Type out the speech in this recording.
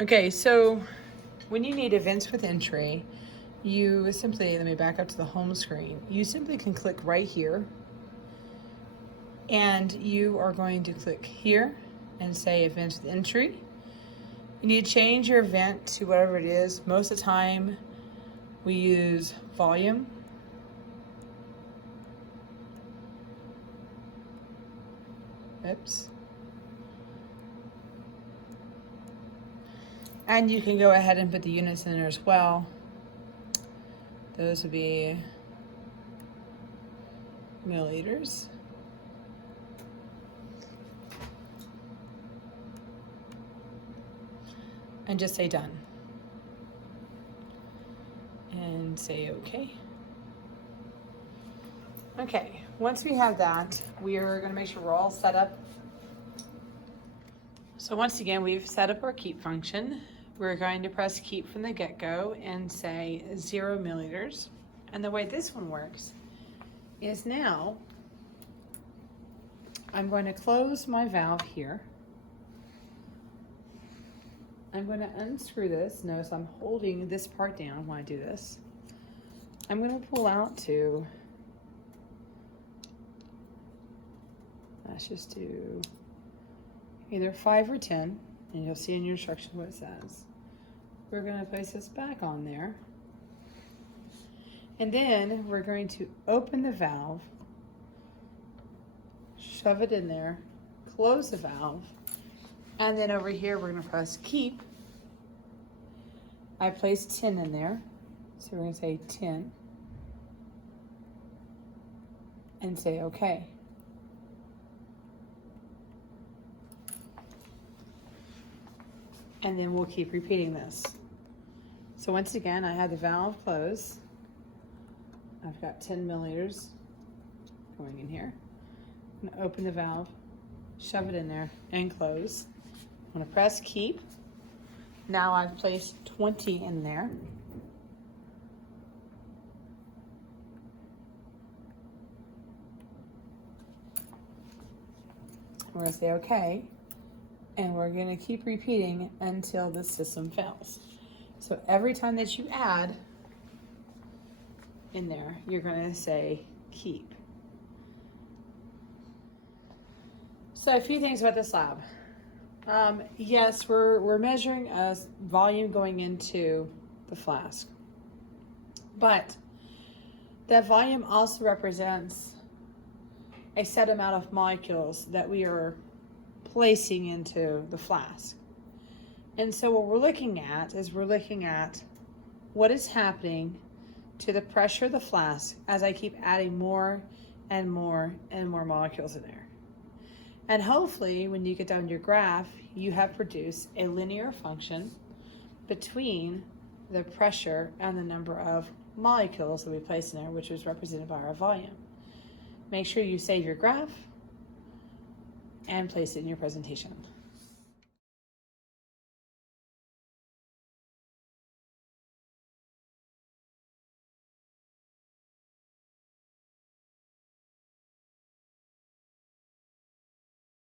Okay, so when you need events with entry, you simply, let me back up to the home screen. You simply can click right here, and you are going to click here and say events with entry. You need to change your event to whatever it is. Most of the time we use volume. Oops. And you can go ahead and put the units in there as well. Those would be milliliters. And just say done. And say okay. Okay, once we have that, we are going to make sure we're all set up. So once again, we've set up our keep function. We're going to press keep from the get-go and say 0 milliliters. And the way this one works is now I'm going to close my valve here. I'm going to unscrew this. Notice I'm holding this part down when I do this. I'm going to pull out to, let's just do either 5 or 10, and you'll see in your instructions what it says. We're going to place this back on there. And then we're going to open the valve, shove it in there, close the valve, and then over here we're going to press keep. I placed 10 in there, so we're going to say 10 and say okay. And then we'll keep repeating this. So once again, I had the valve closed. I've got 10 milliliters going in here. I'm going to open the valve, shove it in there, and close. I'm going to press keep. Now I've placed 20 in there. We're going to say okay. And we're going to keep repeating until the system fails. So every time that you add in there, you're going to say keep. So a few things about this lab. Yes, we're measuring a volume going into the flask, but that volume also represents a set amount of molecules that we are placing into the flask. And so what we're looking at is what is happening to the pressure of the flask as I keep adding more and more and more molecules in there. And hopefully when you get down your graph, you have produced a linear function between the pressure and the number of molecules that we place in there, which is represented by our volume. Make sure you save your graph and place it in your presentation.